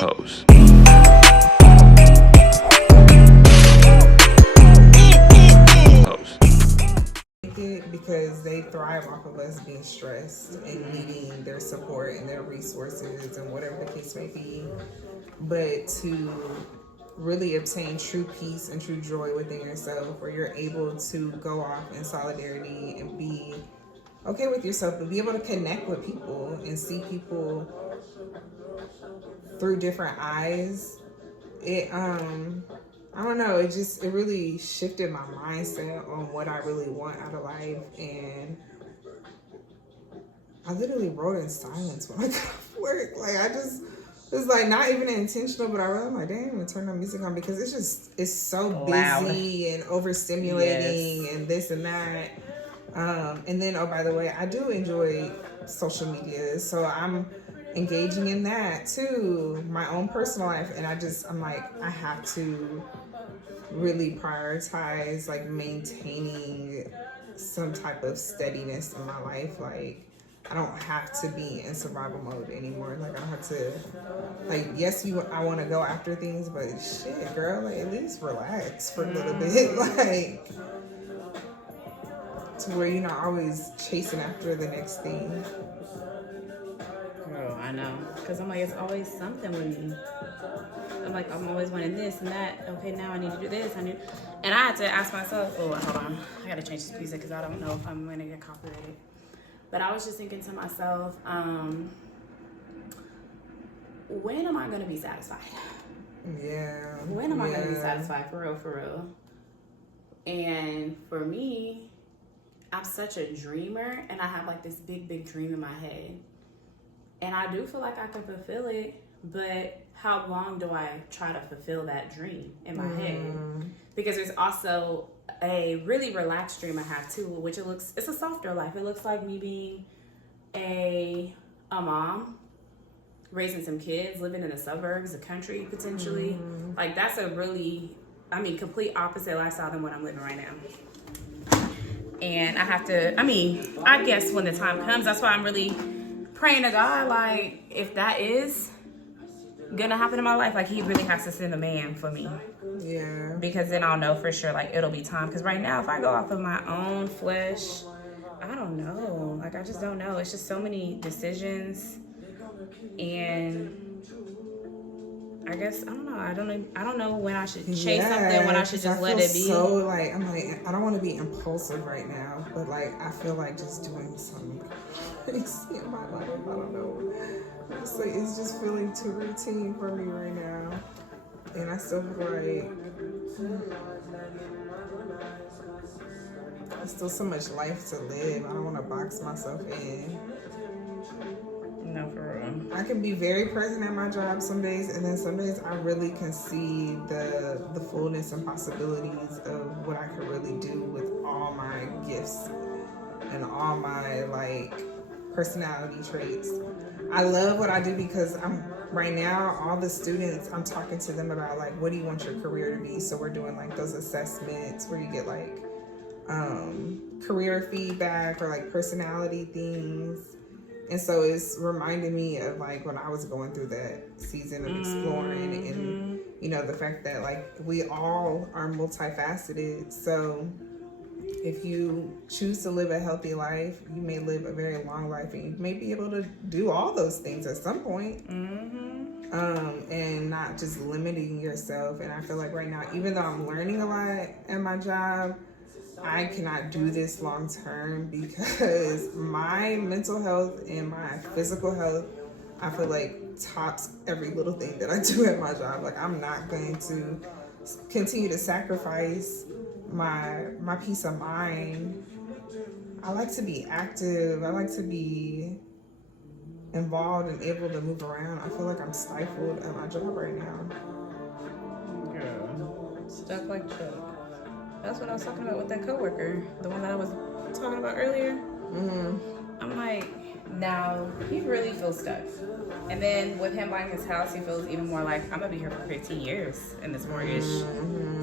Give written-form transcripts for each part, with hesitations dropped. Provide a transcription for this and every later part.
Pose. Because they thrive off of us being stressed and needing their support and their resources and whatever the case may be. But to really obtain true peace and true joy within yourself, where you're able to go off in solidarity and be okay with yourself, but be able to connect with people and see people through different eyes. I don't know, it really shifted my mindset on what I really want out of life. And I literally wrote in silence when I got off work. It's like not even intentional, but I really like, dang, I'm gonna turn the music on because it's so busy and overstimulating and this and that. And then, oh, by the way, I do enjoy social media, so I'm engaging in that too, my own personal life. And I'm like, I have to really prioritize like maintaining some type of steadiness in my life. Like, I don't have to be in survival mode anymore. Like, I don't have to, like, yes, I want to go after things, but shit, girl, like, at least relax for a little bit. Like, to where you're not always chasing after the next thing. Girl, I know. Because I'm like, it's always something with me. I'm like, I'm always wanting this and that. Okay, now I need to do this. And I had to ask myself, oh, hold on. I got to change this music because I don't know if I'm going to get copyrighted. But I was just thinking to myself, when am I going to be satisfied? Yeah. When am I going to be satisfied? For real. And for me, I'm such a dreamer, and I have like this big dream in my head. And I do feel like I can fulfill it, but how long do I try to fulfill that dream in my head? Because there's also a really relaxed dream I have too, which it's a softer life. It looks like me being a mom, raising some kids, living in the suburbs, the country potentially. Like, that's a really, complete opposite lifestyle than what I'm living right now. And I have to, I guess when the time comes, that's why I'm really praying to God, like, if that is gonna happen in my life, like, he really has to send a man for me. Yeah. Because then I'll know for sure, like, it'll be time. Because right now, if I go off of my own flesh, I don't know. Like, I just don't know. It's just so many decisions. And I guess, I don't know. I don't know when I should chase something, when I should just let it be. So, like, I'm like, I don't want to be impulsive right now, but, like, I feel like just doing something crazy in my life. I don't know. It's just feeling too routine for me right now. And I still feel like there's still so much life to live. I don't want to box myself in. No, for real. I can be very present at my job some days, and then some days I really can see the fullness and possibilities of what I could really do with all my gifts and all my, like, personality traits. I love what I do because right now, all the students, I'm talking to them about, like, what do you want your career to be? So we're doing, like, those assessments where you get, like, career feedback or, like, personality things. And so it's reminding me of, like, when I was going through that season of exploring and, you know, the fact that, like, we all are multifaceted. So if you choose to live a healthy life, you may live a very long life, and you may be able to do all those things at some point. And not just limiting yourself. And I feel like right now, even though I'm learning a lot at my job, I cannot do this long term because my mental health and my physical health, I feel like, tops every little thing that I do at my job. Like, I'm not going to continue to sacrifice my peace of mind. I like to be active. I like to be involved and able to move around. I feel like I'm stifled at my job right now. Girl, stuck like Chuck. That's what I was talking about with that coworker, the one that I was talking about earlier. I'm like, now he really feels stuck. And then with him buying his house, he feels even more like, I'm gonna be here for 15 years in this mortgage.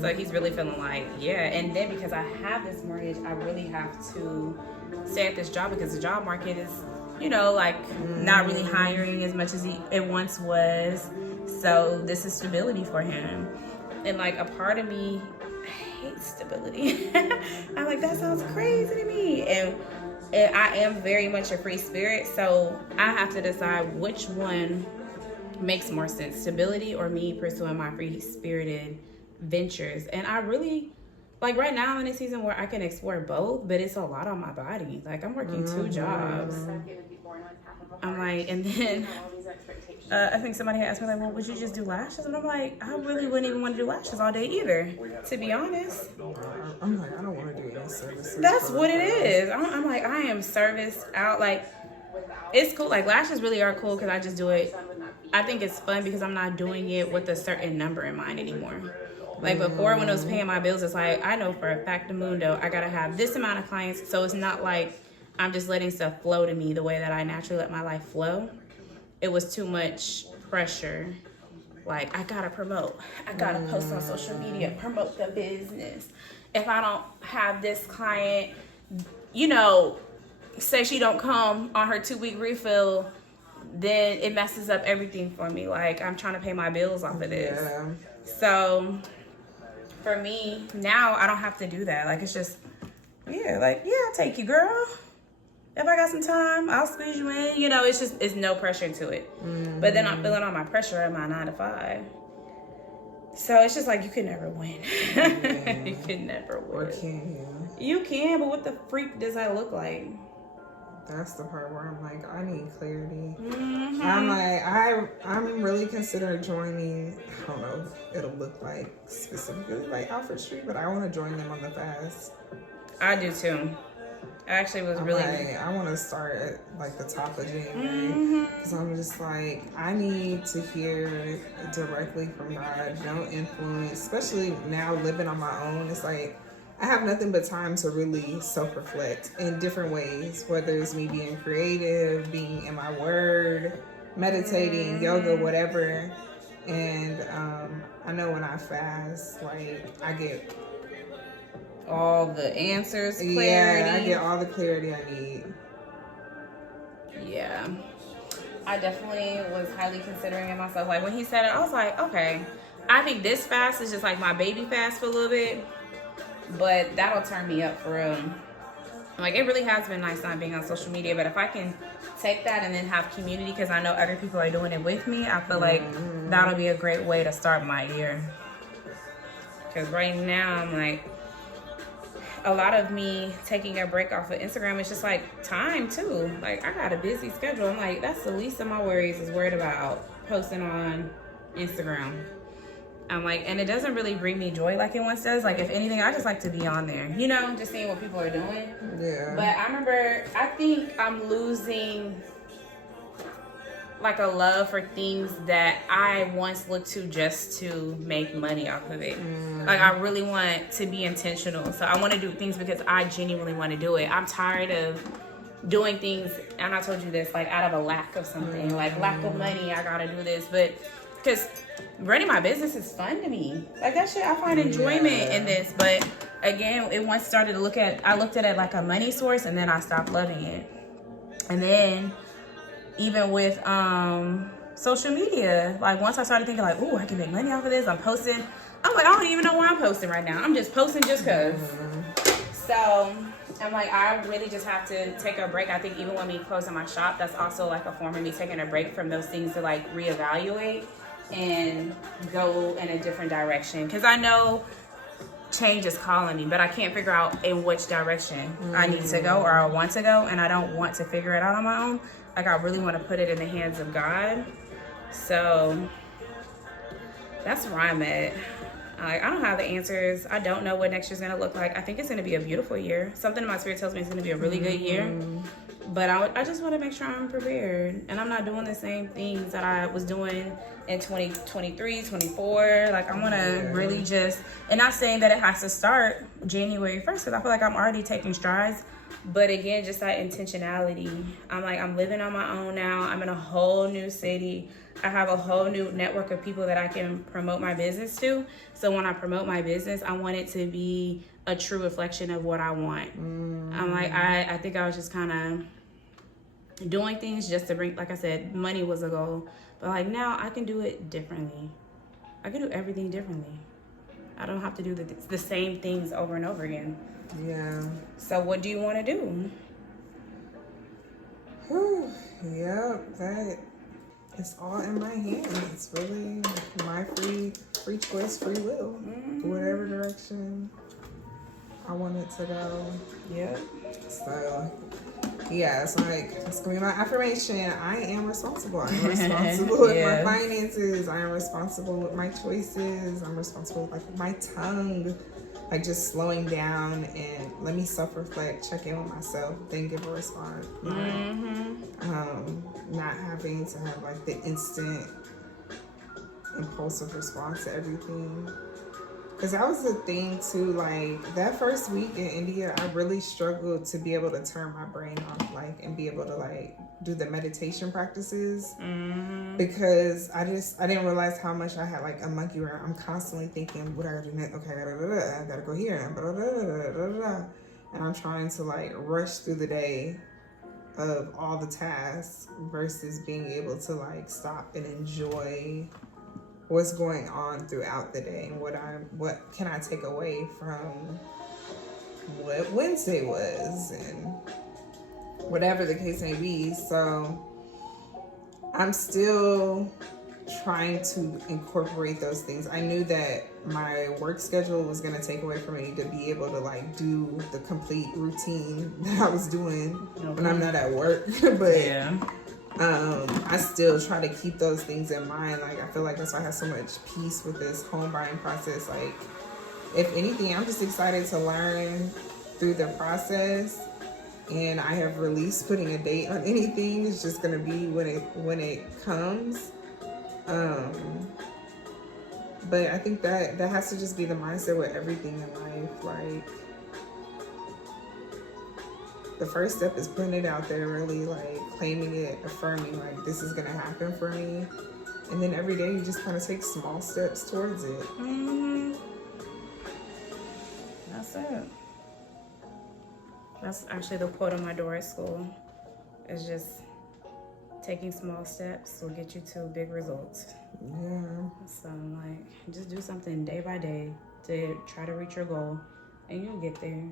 So he's really feeling like, yeah. And then because I have this mortgage, I really have to stay at this job because the job market is you know, like not really hiring as much as it once was. So this is stability for him. And like a part of me hates stability. I'm like, that sounds crazy to me. And I am very much a free spirit, so I have to decide which one makes more sense, stability or me pursuing my free spirited ventures. And I really, like right now I'm in a season where I can explore both, but it's a lot on my body. Like I'm working 2 jobs. I'm like, and then I think somebody asked me like, well, would you just do lashes? And I'm like, I really wouldn't even want to do lashes all day either, to be honest. I'm like, I don't want to do any services. That's what it is. I'm like, I am serviced out. Like, it's cool. Like lashes really are cool because I just do it. I think it's fun because I'm not doing it with a certain number in mind anymore. Like before, when I was paying my bills, it's like, I know for a fact, mundo, I got to have this amount of clients. So it's not like I'm just letting stuff flow to me the way that I naturally let my life flow. It was too much pressure. Like, I got to promote. I got to post on social media, promote the business. If I don't have this client, you know, say she don't come on her 2-week refill, then it messes up everything for me. Like, I'm trying to pay my bills off of this. Yeah. So for me now, I don't have to do that. Like, it's just, yeah, like, yeah, I'll take you, girl. If I got some time, I'll squeeze you in. You know, it's just, it's no pressure to it. But then I'm feeling all my pressure at my 9 to 5. So it's just like, you can never win. Yeah. You can never win. Or can you? You can, but what the freak does that look like? That's the part where I'm like, I need clarity. Mm-hmm. I'm like, I'm really considering joining. I don't know if it'll look like specifically like Alfred Street, but I want to join them on the fast. I do too. I actually was really. Like, I want to start at like the top of January because I'm just like, I need to hear directly from God. No influence, especially now living on my own. It's like I have nothing but time to really self-reflect in different ways, whether it's me being creative, being in my word, meditating, yoga, whatever. And I know when I fast, like I get all the answers, clarity. Yeah, I get all the clarity I need. Yeah. I definitely was highly considering it myself. Like when he said it, I was like, okay, I think this fast is just like my baby fast for a little bit, but that'll turn me up for real. Like it really has been nice not being on social media, but if I can take that and then have community, because I know other people are doing it with me, I feel like that'll be a great way to start my year. Because right now I'm like, a lot of me taking a break off of Instagram is just like time too. Like I got a busy schedule. I'm like, that's the least of my worries is worried about posting on Instagram. I'm like, and it doesn't really bring me joy like it once does. Like if anything, I just like to be on there, you know, just seeing what people are doing. Yeah. But I think I'm losing like a love for things that I once looked to just to make money off of it. Like I really want to be intentional. So I want to do things because I genuinely want to do it. I'm tired of doing things, and I told you this, like out of a lack of something, like lack of money, I gotta do this. But because running my business is fun to me. Like that shit, I find enjoyment in this. But again, it once started to I looked at it like a money source, and then I stopped loving it. And then even with social media, like once I started thinking like, oh, I can make money off of this, I'm posting. I'm like, I don't even know why I'm posting right now. I'm just posting just cause. So I'm like, I really just have to take a break. I think even when me closing my shop, that's also like a form of me taking a break from those things to like reevaluate and go in a different direction. Cause I know change is calling me, but I can't figure out in which direction I need to go or I want to go, and I don't want to figure it out on my own. Like I really want to put it in the hands of God. So that's where I'm at. Like I don't have the answers. I don't know what next year's gonna look like. I think it's gonna be a beautiful year. Something in my spirit tells me it's gonna be a really good year. But I just want to make sure I'm prepared, and I'm not doing the same things that I was doing in 2023, 24. Like I want to really just, and not saying that it has to start January 1st, because I feel like I'm already taking strides. But again, just that intentionality. I'm like, I'm living on my own now. I'm in a whole new city. I have a whole new network of people that I can promote my business to. So when I promote my business, I want it to be a true reflection of what I want. I'm like, I think I was just kind of doing things just to bring, like I said, money was a goal. But like now I can do it differently. I can do everything differently. I don't have to do the same things over and over again. Yeah. So what do you want to do? Whew. Yep, that it's all in my hands. It's really my free choice, free will. Whatever direction I want it to go. Yep. So yeah, it's like, it's gonna be my affirmation. I am responsible. I'm responsible with my finances. I am responsible with my choices. I'm responsible with like my tongue. Like just slowing down and let me self-reflect, check in with myself, then give a response. Not having to have like the instant impulsive response to everything. Because that was the thing too, like that first week in India, I really struggled to be able to turn my brain off, like, and be able to like do the meditation practices. Because I didn't realize how much I had like a monkey around. I'm constantly thinking, what I gotta do next? Okay, I gotta go here. And I'm trying to like rush through the day of all the tasks versus being able to like stop and enjoy what's going on throughout the day and what can I take away from what Wednesday was and whatever the case may be. So I'm still trying to incorporate those things. I knew that my work schedule was going to take away from me to be able to like do the complete routine that I was doing when I'm not at work. But yeah. I still try to keep those things in mind. Like, I feel like that's why I have so much peace with this home buying process. Like, if anything, I'm just excited to learn through the process. And I have released putting a date on anything. It's just gonna be when it comes. But I think that has to just be the mindset with everything in life. Like, the first step is putting it out there, really like claiming it, affirming like this is gonna happen for me, and then every day you just kind of take small steps towards it. That's it. That's actually the quote on my door at school. It's just taking small steps will get you to big results. Yeah. So like, just do something day by day to try to reach your goal, and you'll get there.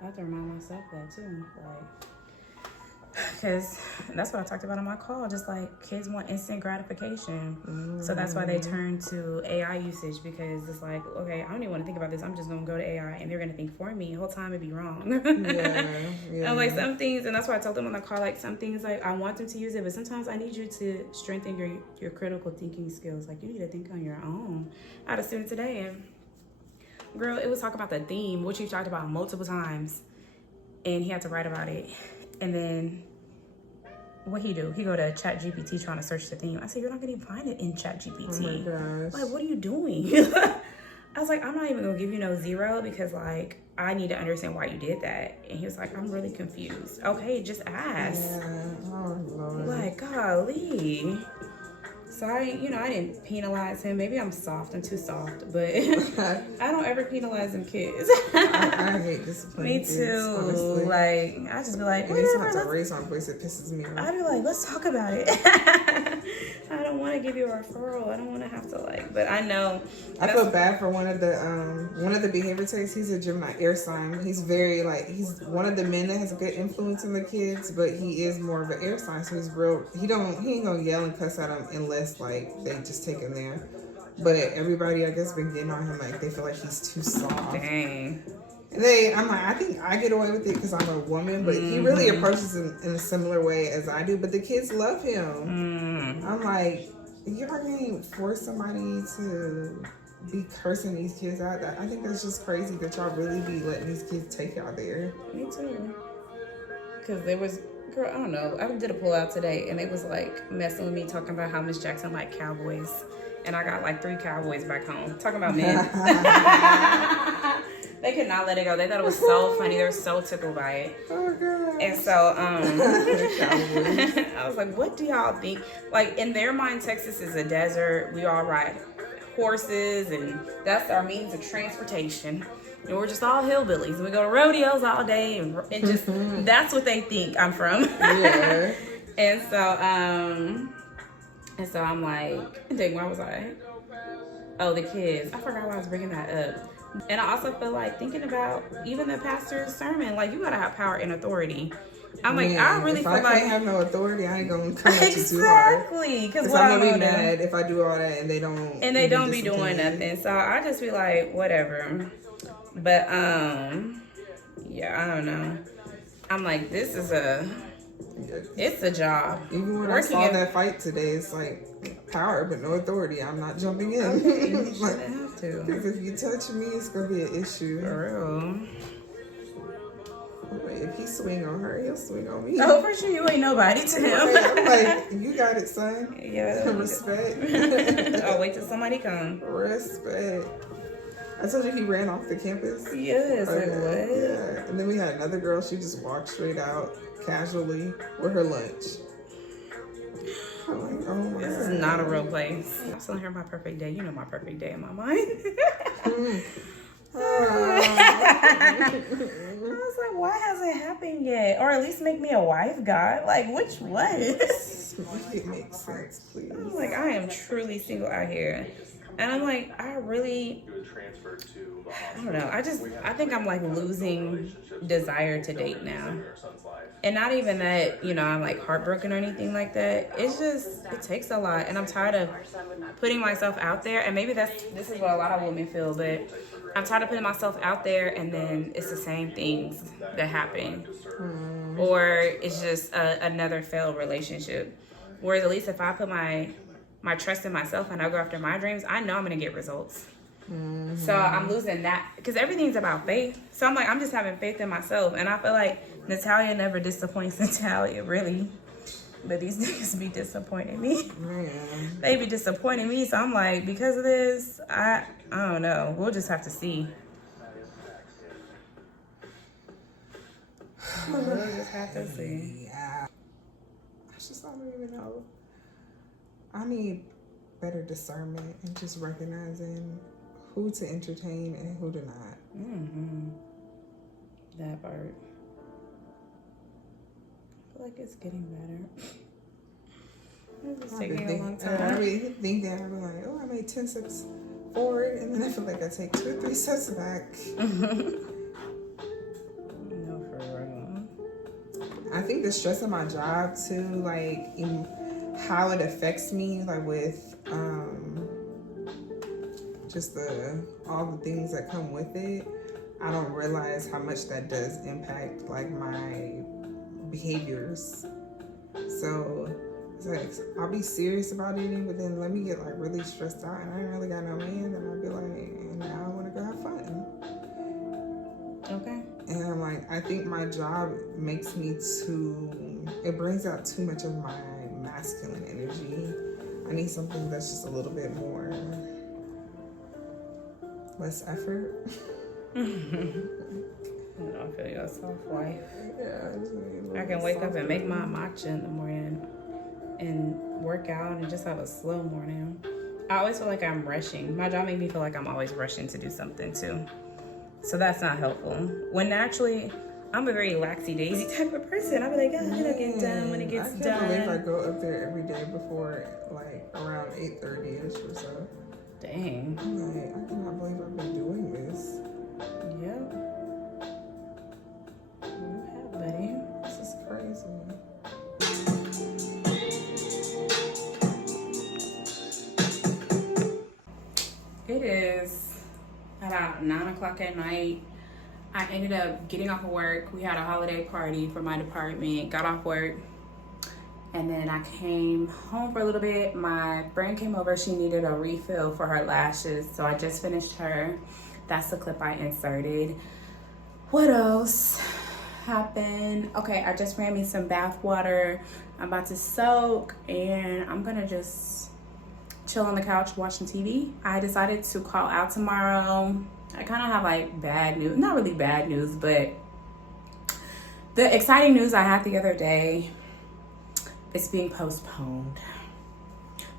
I have to remind myself that too, like, because that's what I talked about on my call. Just like kids want instant gratification, so that's why they turn to AI usage, because it's like, okay, I don't even want to think about this. I'm just gonna go to AI, and they're gonna think for me. The whole time it'd be wrong. And like some things, and that's why I told them on the call, like some things, like I want them to use it, but sometimes I need you to strengthen your critical thinking skills. Like you need to think on your own. I had a student today, and girl, it was talking about the theme, which you've talked about multiple times, and he had to write about it. And then what he do? He go to ChatGPT trying to search the theme. I said, you're not gonna even find it in ChatGPT. Oh my gosh. Like, what are you doing? I was like, I'm not even gonna give you no 0 because like I need to understand why you did that. And he was like, I'm really confused. Okay, just ask. Yeah. Oh Lord. Like, golly. So I didn't penalize him. Maybe I'm soft. I'm too soft, but I don't ever penalize them kids. I hate disciplining kids. Me too. Honestly. Like, I just be like, whatever. Have to raise my voice. It pisses me off. I'd be like, let's talk about it. I don't want to give you a referral. I don't want to have to like, but I know. I feel bad for one of the behavior types. He's a Gemini air sign. He's very like, he's one of the men that has a good influence on the kids, but he is more of an air sign. So he's real. He ain't gonna yell and cuss at him unless like they just take him there. But everybody, I guess, been getting on him like they feel like he's too soft. Dang. I'm like, I think I get away with it because I'm a woman, but he really approaches it in a similar way as I do. But the kids love him. I'm like, you're not going to force somebody to be cursing these kids out. I think that's just crazy that y'all really be letting these kids take y'all there. Me too. Because there was, girl, I don't know. I did a pull out today, and it was like messing with me, talking about how Miss Jackson liked cowboys. And I got like 3 cowboys back home. Talking about men. They could not let it go. They thought it was so funny. They were so tickled by it. Oh, God. And so, I was like, what do y'all think? Like, in their mind, Texas is a desert. We all ride horses, and that's our means of transportation. And we're just all hillbillies. And we go to rodeos all day, and just, that's what they think I'm from. Yeah. And so I'm like, dang, where was I? Oh, the kids. I forgot why I was bringing that up. And I also feel like thinking about even the pastor's sermon, like you gotta have power and authority. I'm like, I really feel like I can't have no authority, I ain't gonna come at you too hard. Exactly, because I'm gonna be mad if I do all that and they don't. And they don't be doing nothing. So I just be like, whatever. But yeah, I don't know. I'm like, it's a job. Even when I saw that fight today, it's like power but no authority. I'm not jumping in. Okay, you shouldn't have to. Because if you touch me, it's gonna be an issue. For real. Wait, if he swing on her, he'll swing on me. Oh, for sure, you ain't nobody to him. I'm like, you got it, son. Yeah. Respect. Oh, wait till somebody come. Respect. I told you he ran off the campus. Yes, like what? Yeah. And then we had another girl. She just walked straight out casually with her lunch. I'm like, oh my God. This is not a real place. I'm telling her my perfect day. You know my perfect day in my mind. I was like, why hasn't it happened yet? Or at least make me a wife, God. Like, which one? Make it make sense, please. I'm like, I am truly single out here. And I'm like, I don't know. I think I'm like losing desire to date now. And not even that, you know, I'm like heartbroken or anything like that. It's just, it takes a lot. And I'm tired of putting myself out there. And maybe this is what a lot of women feel, but I'm tired of putting myself out there and then it's the same things that happen. Or it's just another failed relationship. Whereas at least if I put my trust in myself and I go after my dreams, I know I'm going to get results. So I'm losing that because everything's about faith. So I'm like, I'm just having faith in myself. And I feel like Natalia never disappoints Natalia, really. But these niggas be disappointing me. They be disappointing me. So I'm like, because of this, I don't know. We'll just have to see. We'll just have to see. Yeah. I just don't even know. I need better discernment and just recognizing who to entertain and who to not. That part. I feel like it's getting better. It's taking a long time. I be thinking, I've been like, oh, I made 10 steps forward, and then I feel like I take 2 or 3 steps back. No, for real. I think the stress of my job too, like how it affects me, like with just all the things that come with it. I don't realize how much that does impact like my behaviors. So it's like I'll be serious about eating, but then let me get like really stressed out and I ain't really got no man, and I'll be like, now I want to go have fun. Okay. And I'm like, I think my job makes me it brings out too much of my masculine energy. I need something that's just a little bit more, less effort. I feel your soft life. Yeah, I can wake up and make my matcha in the morning and work out and just have a slow morning. I always feel like I'm rushing. My job made me feel like I'm always rushing to do something too. So that's not helpful. When naturally, I'm a very laxy-daisy type of person. I'll be like, oh, it'll get done when it gets done. I can't believe I go up there every day before like around 8:30ish or so. Dang. I'm like, I cannot believe I've been doing this. Yep. You have, buddy. This is crazy. It is about 9 o'clock at night. I ended up getting off of work. We had a holiday party for my department. Got off work. And then I came home for a little bit. My friend came over. She needed a refill for her lashes. So I just finished her. That's the clip I inserted. What else happened? Okay, I just ran me some bath water. I'm about to soak. And I'm going to just chill on the couch watching TV. I decided to call out tomorrow. I kind of have like bad news. Not really bad news, but the exciting news I had the other day, it's being postponed.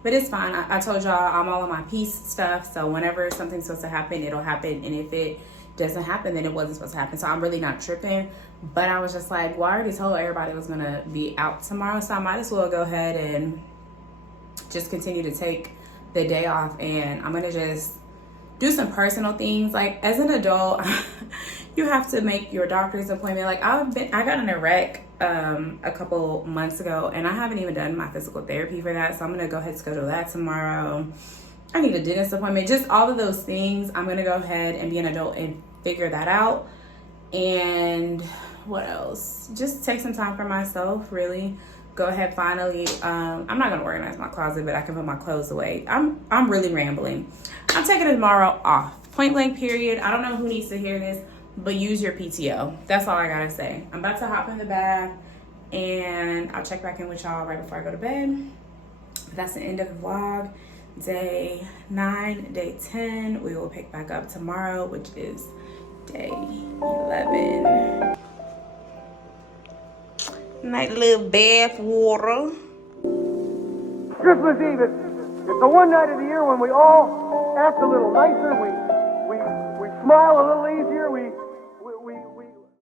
But it's fine. I told y'all I'm all on my peace stuff. So whenever something's supposed to happen, it'll happen. And if it doesn't happen, then it wasn't supposed to happen. So I'm really not tripping. But I was just like, well, I already told everybody I was gonna be out tomorrow, so I might as well go ahead and just continue to take the day off, and I'm gonna just do some personal things. Like, as an adult, you have to make your doctor's appointment. Like, I got in a wreck a couple months ago, and I haven't even done my physical therapy for that, so I'm gonna go ahead and schedule that tomorrow. I need a dentist appointment, just all of those things. I'm gonna go ahead and be an adult and figure that out. And what else? Just take some time for myself, really. Go ahead, finally. I'm not gonna organize my closet, but I can put my clothes away. I'm really rambling. I'm taking tomorrow off. Point blank, period. I don't know who needs to hear this, but use your PTO. That's all I gotta say. I'm about to hop in the bath, and I'll check back in with y'all right before I go to bed. That's the end of the vlog. Day 9, day 10. We will pick back up tomorrow, which is day 11. Nice little bath water. Christmas Eve, it's the one night of the year when we all act a little nicer, we smile a little easier,